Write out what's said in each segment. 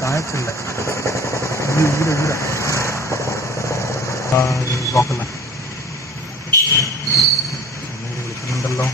താഴത്തില്ല ഇവിടെ നോക്കുന്ന വിളിക്കുന്നുണ്ടല്ലോ.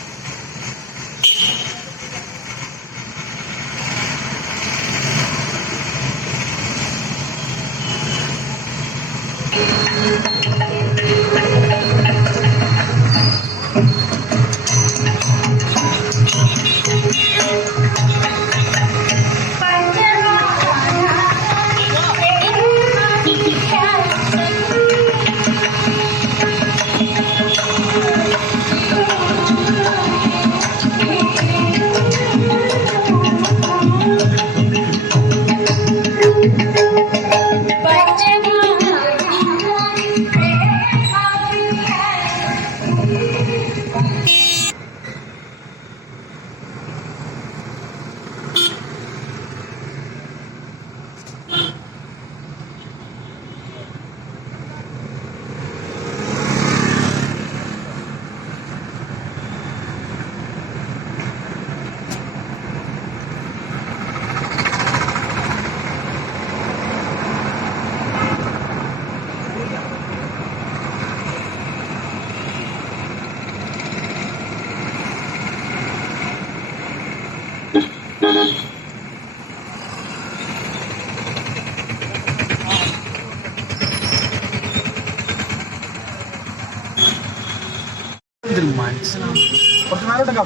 മനസ്സിലാണ് കുറച്ച് നേരോട്ടൊക്കെ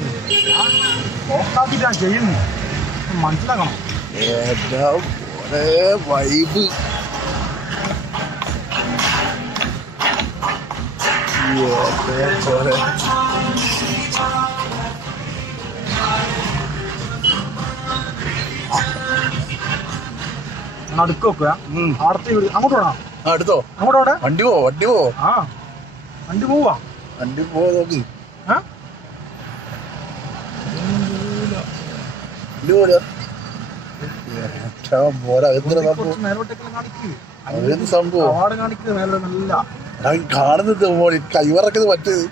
ചെയ്യുന്നു മനസ്സിലാക്കണം. വൈബ് നടുക്ക് വെക്കുക. ആടത്തി അങ്ങോട്ട് വേണം. അടുത്തോ അങ്ങോട്ടോടെ വണ്ടി പോ ആ വണ്ടി പോവാ. വണ്ടി പോവാ നോക്ക്. കാണുന്നത് കൈവറക്കുന്നത് മറ്റേത്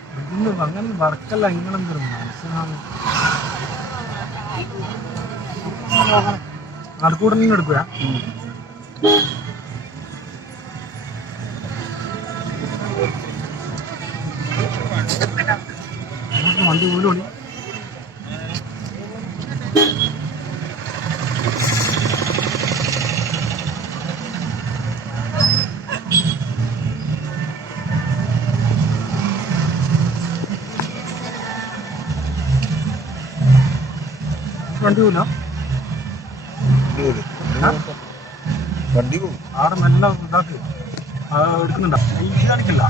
അങ്ങനെ വറക്കല്ല. ഇങ്ങനെ മനസ്സിലാണ് നടുക്കൂടെ നീ എടുക്കുക. വണ്ടി പോലും വണ്ടി പോല വണ്ടി പോകും. ആടെ നല്ല ഇതാക്ക് എടുക്കുന്നുണ്ടോ? കാണിക്കില്ല.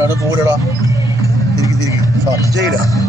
അവിടെ പോലെടാ തിരികെ സർജയില്ല.